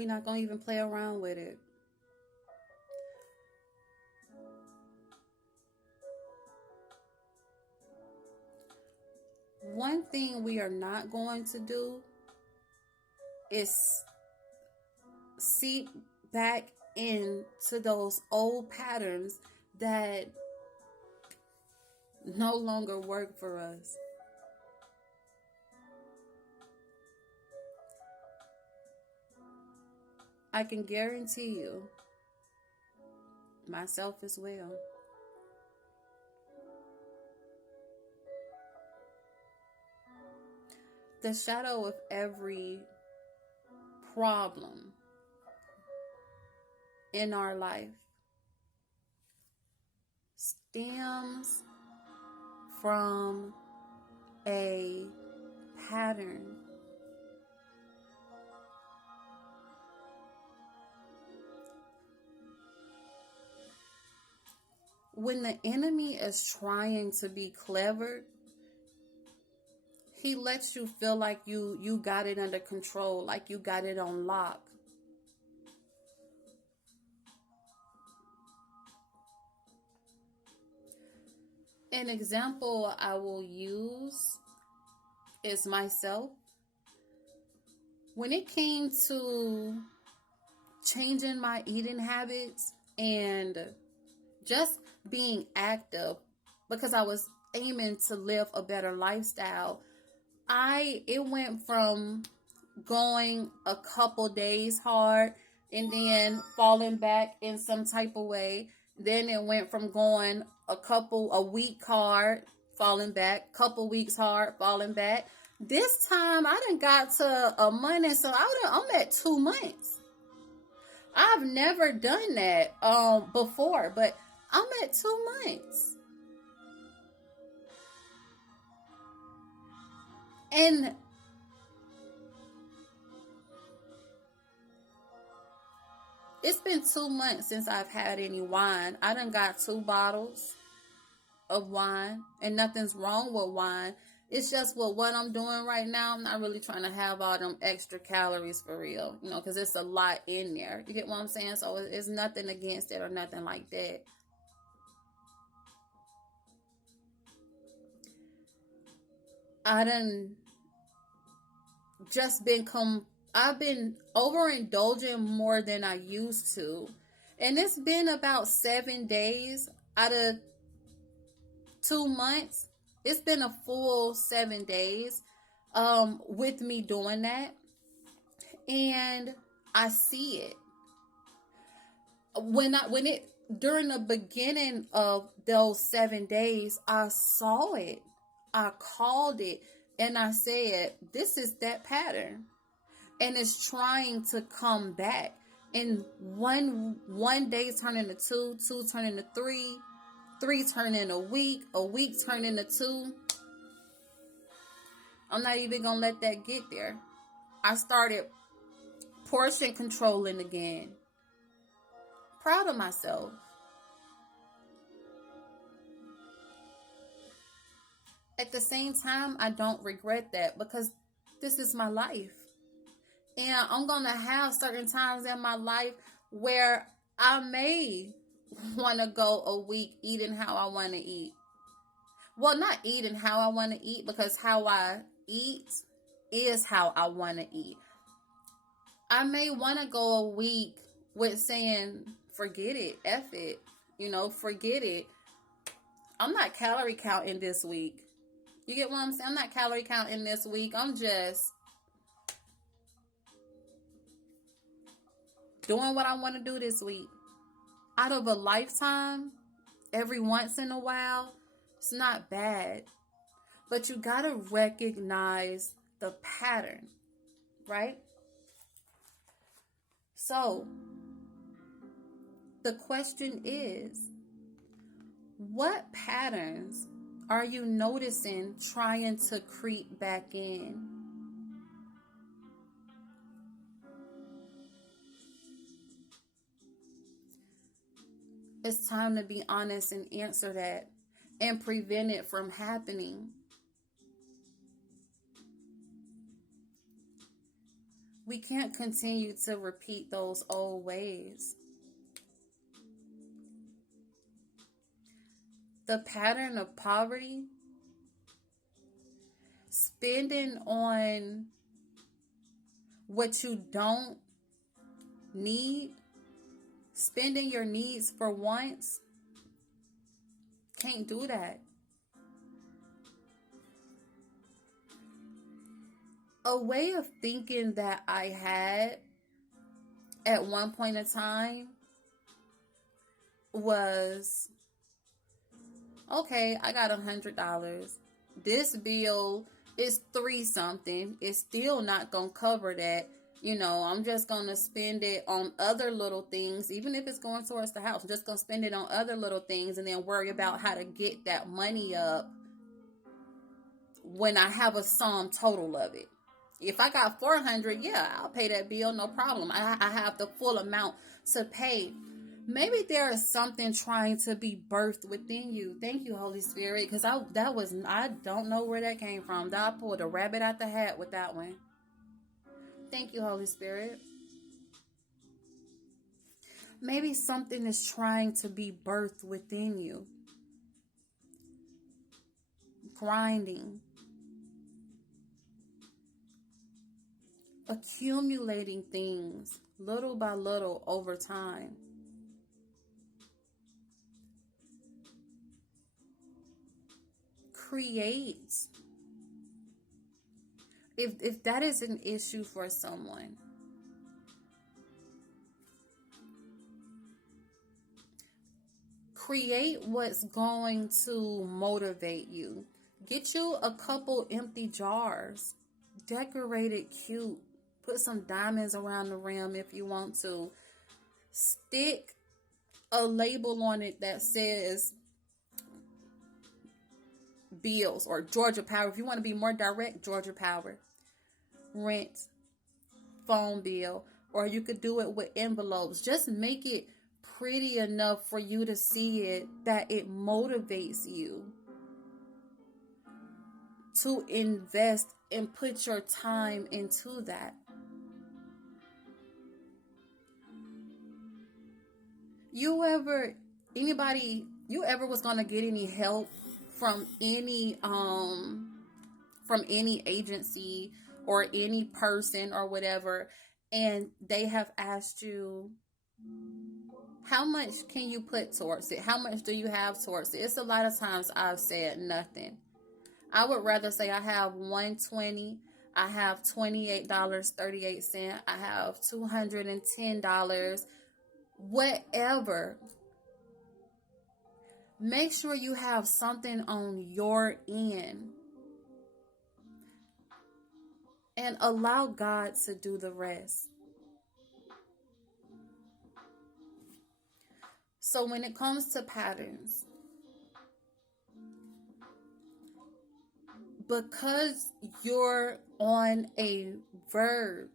We're not going to even play around with it. One thing we are not going to do is seep back into those old patterns that no longer work for us. I can guarantee you, myself as well, the shadow of every problem in our life stems from a pattern. When the enemy is trying to be clever, he lets you feel like you got it under control, like you got it on lock. An example I will use is myself. When it came to changing my eating habits and just being active, because I was aiming to live a better lifestyle, it went from going a couple days hard and then falling back in some type of way. Then it went from going a week hard, falling back, couple weeks hard, falling back. This time I done got to a month, and so I'm at 2 months. I've never done that before, but I'm at 2 months. And it's been 2 months since I've had any wine. I done got 2 bottles of wine, and nothing's wrong with wine. It's just with what I'm doing right now, I'm not really trying to have all them extra calories for real, because it's a lot in there. You get what I'm saying? So it's nothing against it or nothing like that. I done just I've been overindulging more than I used to. And it's been about 7 days out of 2 months. It's been a full 7 days with me doing that. And I see it. During the beginning of those 7 days, I saw it. I called it. And I said, this is that pattern. And it's trying to come back. And one day turn into 2, 2 turn into 3, 3 turn into a week turn into 2. I'm not even going to let that get there. I started portion controlling again. Proud of myself. At the same time, I don't regret that because this is my life. And I'm going to have certain times in my life where I may want to go a week eating how I want to eat. Well, not eating how I want to eat, because how I eat is how I want to eat. I may want to go a week with saying, forget it, F it, forget it. I'm not calorie counting this week. You get what I'm saying? I'm not calorie counting this week. I'm just doing what I want to do this week. Out of a lifetime, every once in a while, it's not bad. But you got to recognize the pattern, right? So, the question is, what patterns are you noticing trying to creep back in? It's time to be honest and answer that and prevent it from happening. We can't continue to repeat those old ways. The pattern of poverty, spending on what you don't need, spending your needs for wants, can't do that. A way of thinking that I had at one point in time was, okay, I got $100. This bill is $3 something. It's still not gonna cover that. I'm just gonna spend it on other little things, even if it's going towards the house. I'm just gonna spend it on other little things and then worry about how to get that money up when I have a sum total of it. If I got 400, yeah, I'll pay that bill, no problem. I have the full amount to pay. Maybe there is something trying to be birthed within you. Thank you, Holy Spirit, because I don't know where that came from. I pulled a rabbit out the hat with that one. Thank you, Holy Spirit. Maybe something is trying to be birthed within you. Grinding. Accumulating things little by little over time. Create. If that is an issue for someone, create what's going to motivate you. Get you a couple empty jars. Decorate it cute. Put some diamonds around the rim if you want to. Stick a label on it that says bills or Georgia Power. If you want to be more direct, Georgia Power. Rent, phone bill, or you could do it with envelopes. Just make it pretty enough for you to see it, that it motivates you to invest and put your time into that. You ever was gonna get any help from any agency or any person or whatever, and they have asked you, how much can you put towards it? How much do you have towards it? It's a lot of times I've said nothing. I would rather say I have $120, I have $28.38, I have $210, whatever. Make sure you have something on your end. And allow God to do the rest. So when it comes to patterns, because you're on a verb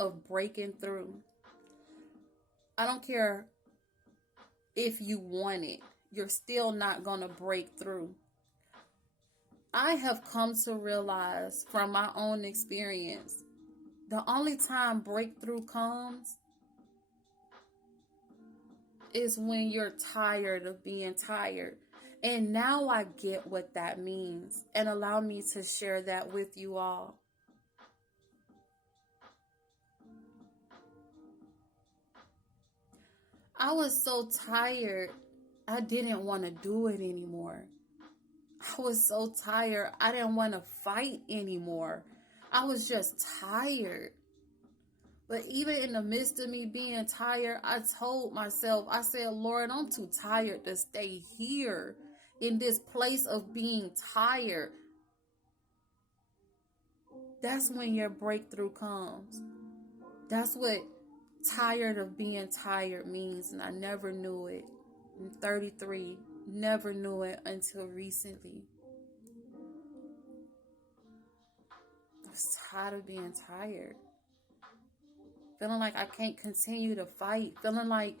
of breaking through, I don't care if you want it, you're still not going to break through. I have come to realize from my own experience, the only time breakthrough comes is when you're tired of being tired. And now I get what that means, and allow me to share that with you all. I was so tired, I didn't want to do it anymore. I was so tired, I didn't want to fight anymore. I was just tired. But even in the midst of me being tired, I told myself, I said, Lord, I'm too tired to stay here in this place of being tired. That's when your breakthrough comes. That's what tired of being tired means, and I never knew it. I'm 33, never knew it until recently. I was tired of being tired. Feeling like I can't continue to fight. Feeling like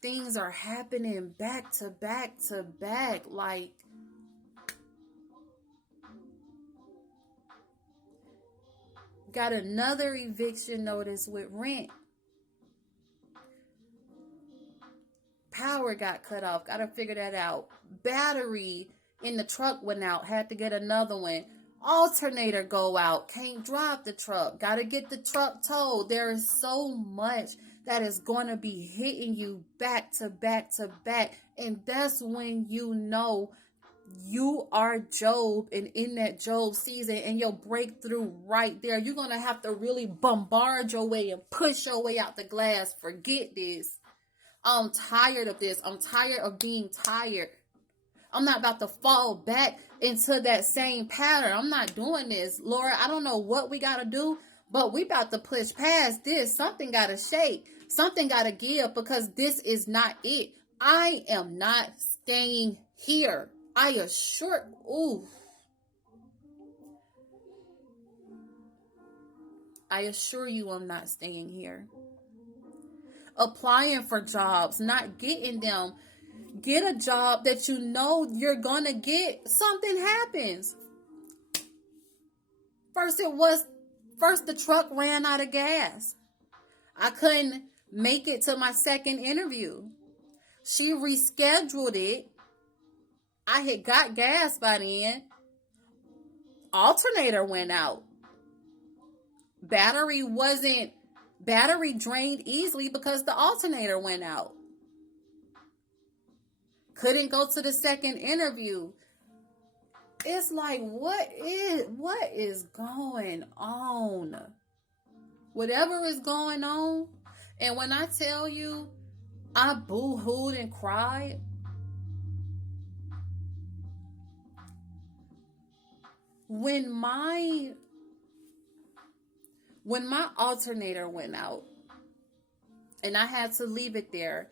things are happening back to back to back. Like, Got another eviction notice with rent. Power got cut off. Got to figure that out. Battery in the truck went out. Had to get another one. Alternator go out. Can't drive the truck. Got to get the truck towed. There is so much that is going to be hitting you back to back to back. And that's when you know you are Job and in that Job season, and your breakthrough right there. You're going to have to really bombard your way and push your way out the glass. Forget this. I'm tired of this. I'm tired of being tired. I'm not about to fall back into that same pattern. I'm not doing this. Lord, I don't know what we got to do, but we about to push past this. Something got to shake. Something got to give, because this is not it. I am not staying here. I assure, I assure you I'm not staying here. Applying for jobs, not getting them. Get a job that you know you're going to get. Something happens. First the truck ran out of gas. I couldn't make it to my second interview. She rescheduled it. I had got gas by then. Alternator went out. Battery drained easily because the alternator went out. Couldn't go to the second interview. It's like, what is going on? Whatever is going on. And when I tell you, I boo-hooed and cried. When my alternator went out and I had to leave it there,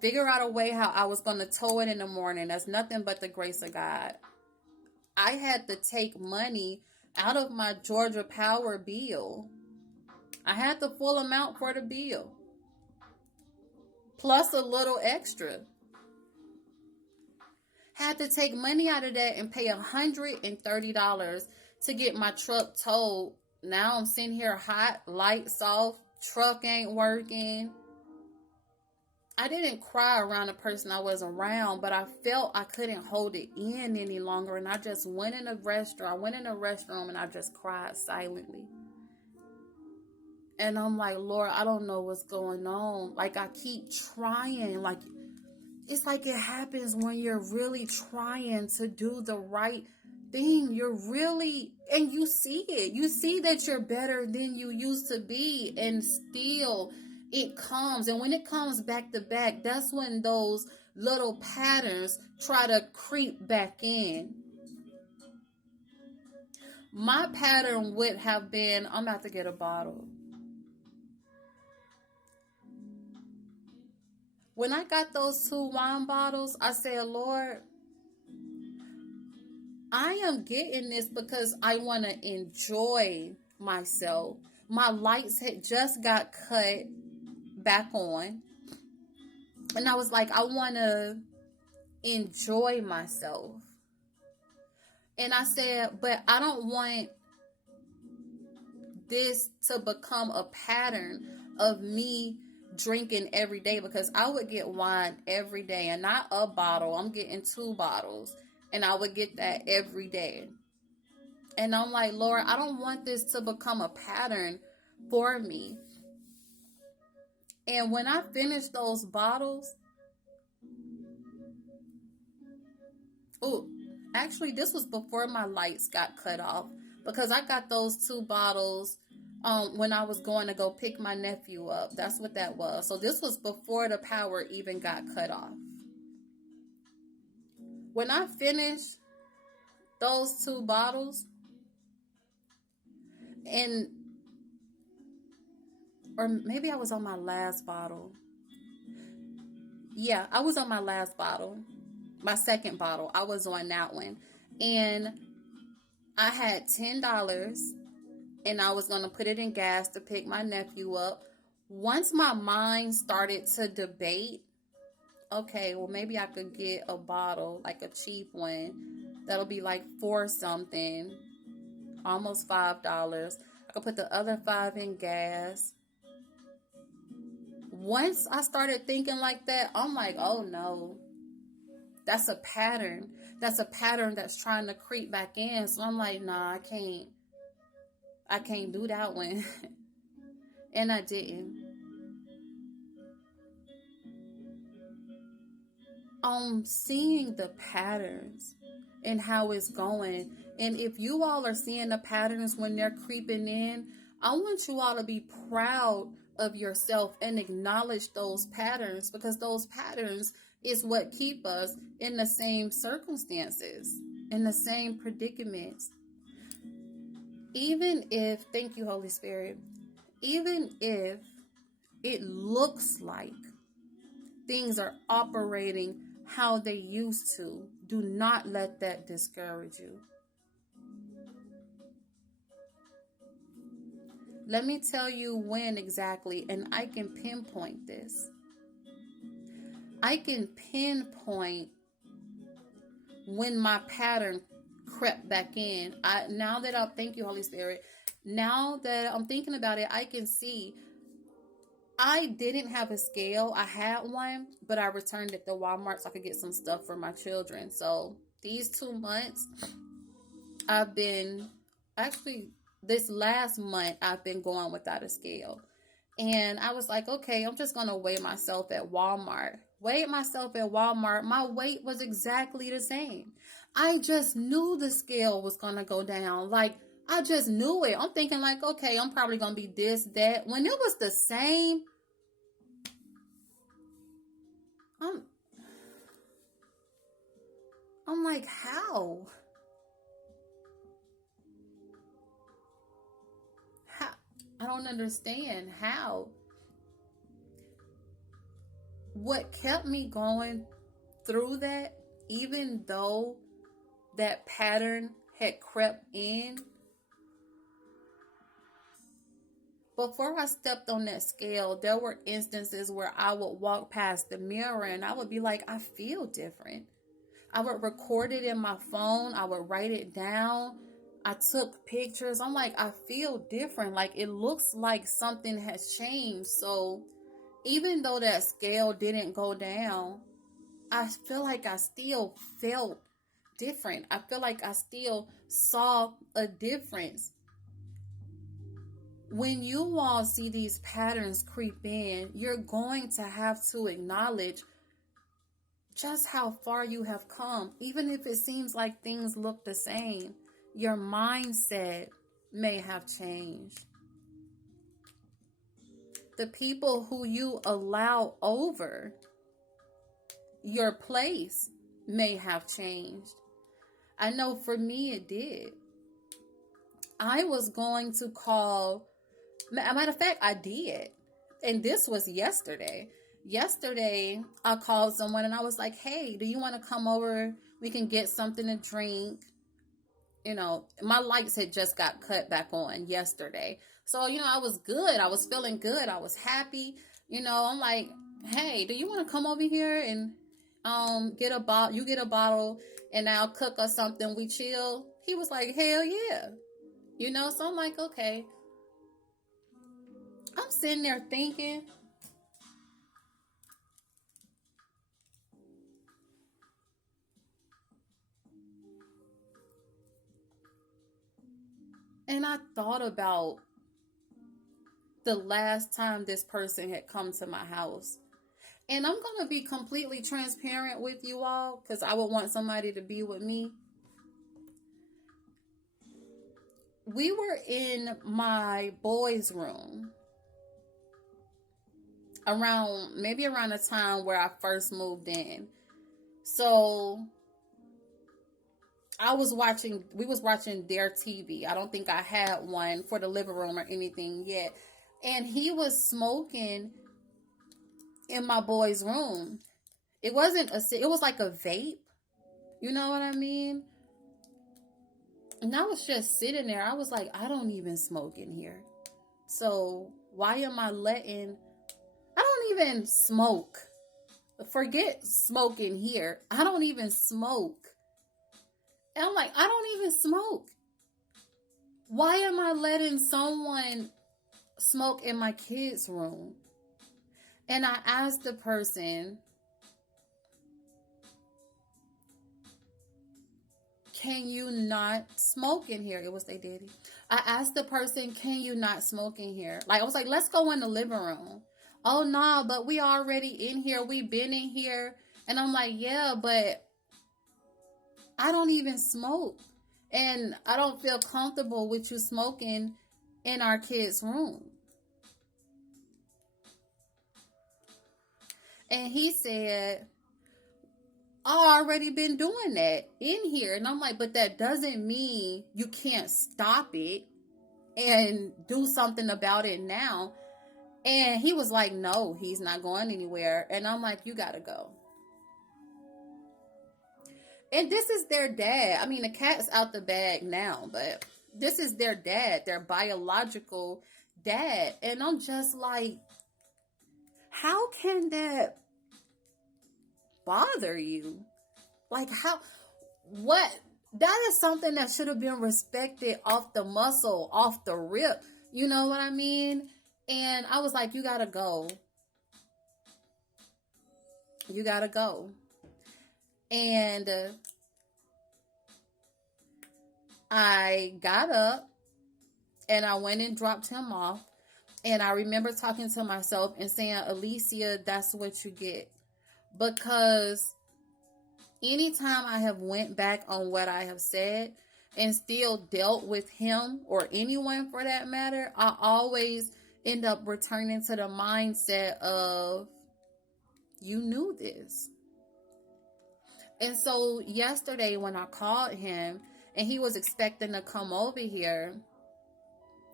figure out a way how I was going to tow it in the morning. That's nothing but the grace of God. I had to take money out of my Georgia Power bill. I had the full amount for the bill, plus a little extra. Had to take money out of that and pay $130 to get my truck towed. Now I'm sitting here hot, lights off, truck ain't working. I didn't cry around a person I was around, but I felt I couldn't hold it in any longer. And I just went in a restroom. I went in a restroom and I just cried silently. And I'm like, Lord, I don't know what's going on. Like, I keep trying. Like, it's like it happens when you're really trying to do the right thing. You're really, and you see it. You see that you're better than you used to be, and still it comes. And when it comes back to back, that's when those little patterns try to creep back in. My pattern would have been, I'm about to get a bottle. When I got those 2 wine bottles, I said, Lord, I am getting this because I want to enjoy myself. My lights had just got cut back on. And I was like, I want to enjoy myself. And I said, but I don't want this to become a pattern of me drinking every day, because I would get wine every day, and not a bottle. I'm getting 2 bottles, and I would get that every day. And I'm like, Lord, I don't want this to become a pattern for me. And when I finished those bottles, actually this was before my lights got cut off, because I got those 2 bottles when I was going to go pick my nephew up. That's what that was. So this was before the power even got cut off. When I finished those 2 bottles, or maybe I was on my last bottle. Yeah, I was on my last bottle. My second bottle. I was on that one. And I had $10. And I was going to put it in gas to pick my nephew up. Once my mind started to debate, okay, well, maybe I could get a bottle, like a cheap one. That'll be like $4 something, almost $5. I could put the other 5 in gas. Once I started thinking like that, I'm like, oh no, that's a pattern. That's a pattern that's trying to creep back in. So I'm like, nah, I can't do that one. And I didn't. Seeing the patterns and how it's going. And if you all are seeing the patterns when they're creeping in, I want you all to be proud of yourself and acknowledge those patterns, because those patterns is what keep us in the same circumstances, in the same predicaments. Even if, thank you, Holy Spirit, even if it looks like things are operating how they used to, do not let that discourage you. Let me tell you when exactly, and I can pinpoint this. I can pinpoint when my pattern crept back in. Thank you, Holy Spirit. Now that I'm thinking about it, I can see I didn't have a scale. I had one, but I returned it to Walmart so I could get some stuff for my children. So these 2 months, this last month, I've been going without a scale. And I was like, okay, I'm just going to weigh myself at Walmart. Weighed myself at Walmart. My weight was exactly the same. I just knew the scale was going to go down. Like, I just knew it. I'm thinking like, okay, I'm probably going to be this, that. When it was the same, I'm like, how? I don't understand how. What kept me going through that, even though that pattern had crept in, before I stepped on that scale, there were instances where I would walk past the mirror and I would be like, I feel different. I would record it in my phone. I would write it down. I took pictures. I'm like, I feel different. Like, it looks like something has changed. So even though that scale didn't go down, I feel like I still felt different. I feel like I still saw a difference. When you all see these patterns creep in, you're going to have to acknowledge just how far you have come. Even if it seems like things look the same, your mindset may have changed. The people who you allow over your place may have changed. I know for me it did. I was going to call, matter of fact, I did. And this was yesterday. Yesterday, I called someone and I was like, hey, do you want to come over? We can get something to drink. You know, my lights had just got cut back on yesterday. So, I was good. I was feeling good. I was happy. I'm like, hey, do you want to come over here and get a bottle? You get a bottle and I'll cook us something. We chill. He was like, hell yeah. So I'm like, okay. I'm sitting there thinking, and I thought about the last time this person had come to my house. And I'm going to be completely transparent with you all because I would want somebody to be with me. We were in my boys' room maybe around the time where I first moved in. So we was watching their TV. I don't think I had one for the living room or anything yet. And he was smoking in my boy's room. It was like a vape. You know what I mean? And I was just sitting there. I was like, I don't even smoke in here. So why am I I don't even smoke. Forget smoking here. I don't even smoke. And I'm like, I don't even smoke. Why am I letting someone smoke in my kids' room? And I asked the person, can you not smoke in here? It was their daddy. I asked the person, can you not smoke in here? Like, I was like, let's go in the living room. Oh, no, but we already in here. We've been in here. And I'm like, yeah, but I don't even smoke. And I don't feel comfortable with you smoking in our kids' room. And he said, I already been doing that in here. And I'm like, but that doesn't mean you can't stop it and do something about it now. And he was like, no, he's not going anywhere. And I'm like, you gotta go. And this is their dad. I mean, the cat's out the bag now, but this is their dad, their biological dad. And I'm just like, how can that bother you? Like, how, what? That is something that should have been respected off the muscle, off the rip. You know what I mean? And I was like, you gotta go. You gotta go. And I got up and I went and dropped him off. And I remember talking to myself and saying, Alicia, that's what you get. Because anytime I have went back on what I have said and still dealt with him or anyone for that matter, I always end up returning to the mindset of, you knew this. And so yesterday when I called him and he was expecting to come over here,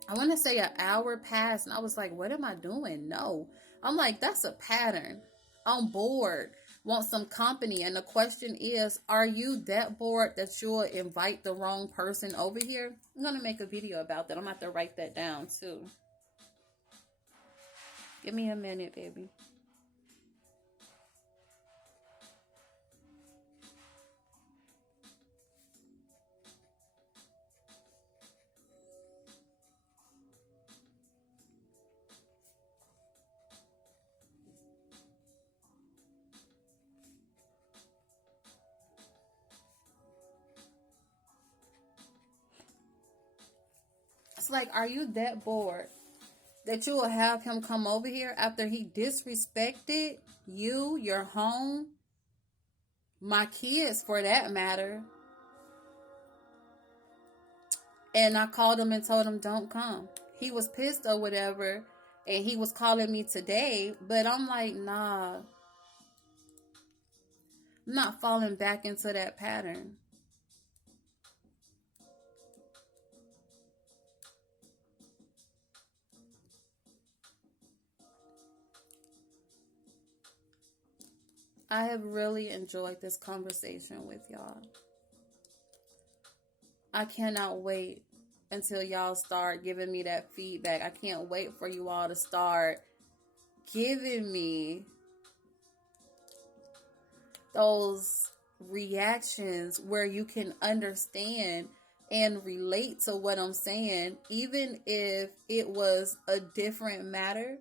I want to say an hour passed and I was like, what am I doing? No. I'm like, that's a pattern. I'm bored. Want some company. And the question is, are you that bored that you'll invite the wrong person over here? I'm going to make a video about that. I'm going to have to write that down too. Give me a minute, baby. It's like, are you that bored that you will have him come over here after he disrespected you, your home, my kids for that matter? And I called him and told him, don't come. He was pissed or whatever, and he was calling me today, but I'm like, nah, I'm not falling back into that pattern. I have really enjoyed this conversation with y'all. I cannot wait until y'all start giving me that feedback. I can't wait for you all to start giving me those reactions where you can understand and relate to what I'm saying, even if it was a different matter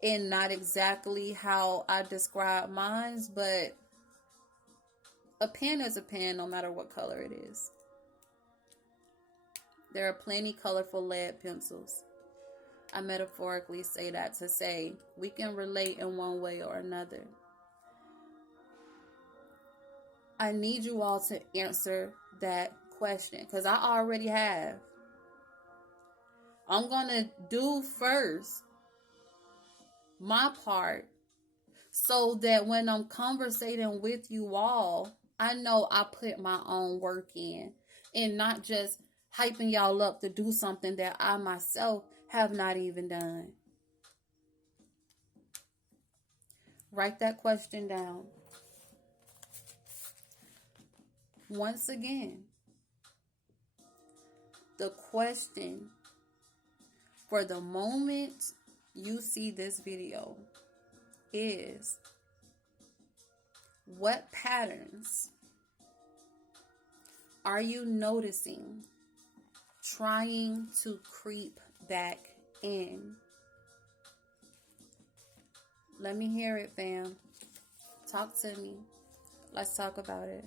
and not exactly how I describe mine, but a pen is a pen no matter what color it is. There are plenty colorful lead pencils. I metaphorically say that to say we can relate in one way or another. I need you all to answer that question because I already have. I'm going to do first my part so that when I'm conversating with you all, I know I put my own work in and not just hyping y'all up to do something that I myself have not even done. Write that question down. Once again, the question for the moment you see this video is, what patterns are you noticing trying to creep back in. Let me hear it, fam. Talk to me. Let's talk about it.